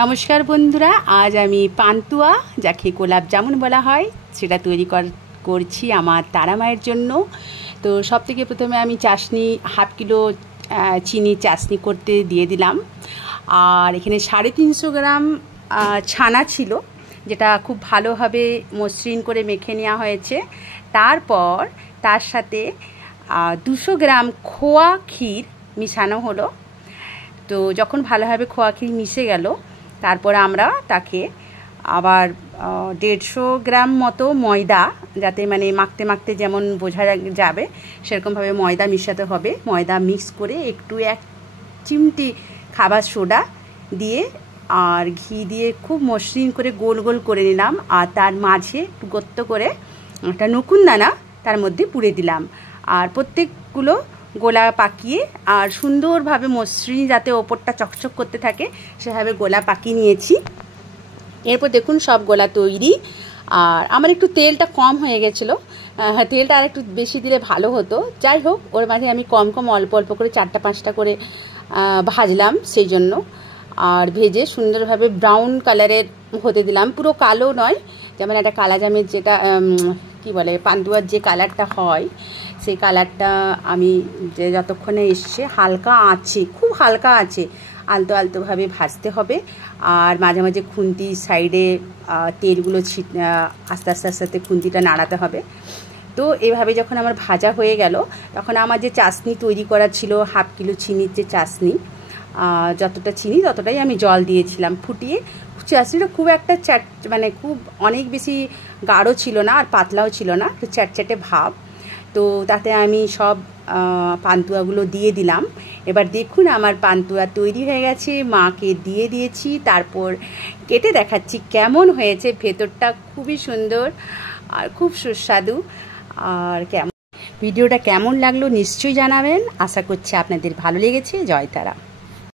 নমস্কার বন্ধুরা, আজ আমি পান্তুয়া যাকে গোলাপ জামুন বলা হয় সেটা তৈরি করছি আমার তারা মায়ের জন্য। তো সব থেকে প্রথমে আমি চাশনি হাফ কিলো চিনি চাশনি করতে দিয়ে দিলাম। আর এখানে 350 গ্রাম ছানা ছিল, যেটা খুব ভালোভাবে মসৃণ করে মেখে নেওয়া হয়েছে। তারপর তার সাথে 200 গ্রাম খোয়া ক্ষীর মিশানো হলো। তো যখন ভালোভাবে খোয়া ক্ষীর মিশে গেল, তারপর আমরা তাকে আবার 150 গ্রাম মতো ময়দা, যাতে মানে মাখতে মাখতে যেমন বোঝা যাবে সেরকমভাবে ময়দা মিশাতে হবে। ময়দা মিক্স করে একটু 1 চিমটি খাবার সোডা দিয়ে আর ঘি দিয়ে খুব মসৃণ করে গোল গোল করে নিলাম। আর তার মাঝে গর্ত করে একটা নকুন দানা তার মধ্যে পুড়ে দিলাম। আর প্রত্যেকগুলো গোলা পাকিয়ে আর সুন্দরভাবে মসৃণ যাতে ওপরটা চকচক করতে থাকে সেভাবে গোলা পাকিয়ে নিয়েছি। এরপর দেখুন সব গোলা তৈরি। আর আমার একটু তেলটা কম হয়ে গেছিলো, তেলটা আর একটু বেশি দিলে ভালো হতো। যাই হোক, ওর মাঝে আমি কম অল্প অল্প করে 4-5টা করে ভাজলাম সেই জন্য। আর ভেজে সুন্দরভাবে ব্রাউন কালারের হতে দিলাম, পুরো কালো নয়, যেমন একটা কালাজামের যেটা কি বলে পান্তুয়ার যে কালারটা হয় সেই কালারটা আমি যে যতক্ষণে এসছে হালকা আছে, খুব হালকা আছে, আলতো আলতোভাবে ভাজতে হবে। আর মাঝে মাঝে খুন্তি সাইডে তেলগুলো আস্তে আস্তে আস্তে আস্তে খুন্তিটা নাড়াতে হবে। তো এভাবে যখন আমার ভাজা হয়ে গেল, তখন আমার যে চাশনি তৈরি করা ছিল হাফ কিলো চিনির যে চাশনি, যতটা চিনি ততটাই আমি জল দিয়েছিলাম ফুটিয়ে। চাশনিটা খুব একটা মানে খুব অনেক বেশি গাঢ় ছিল না আর পাতলাও ছিল না, একটু চ্যাটচ্যাটে ভাব। তো তাতে আমি সব পান্তুয়াগুলো দিয়ে দিলাম। এবার দেখুন আমার পান্তুয়া তৈরি হয়ে গেছে, মাকে দিয়ে দিয়েছি। তারপর কেটে দেখাচ্ছি কেমন হয়েছে। ভেতরটা খুবই সুন্দর আর খুব সুস্বাদু। আর ভিডিওটা কেমন লাগলো নিশ্চয়ই জানাবেন। আশা করছি আপনাদের ভালো লেগেছে। জয় তারা।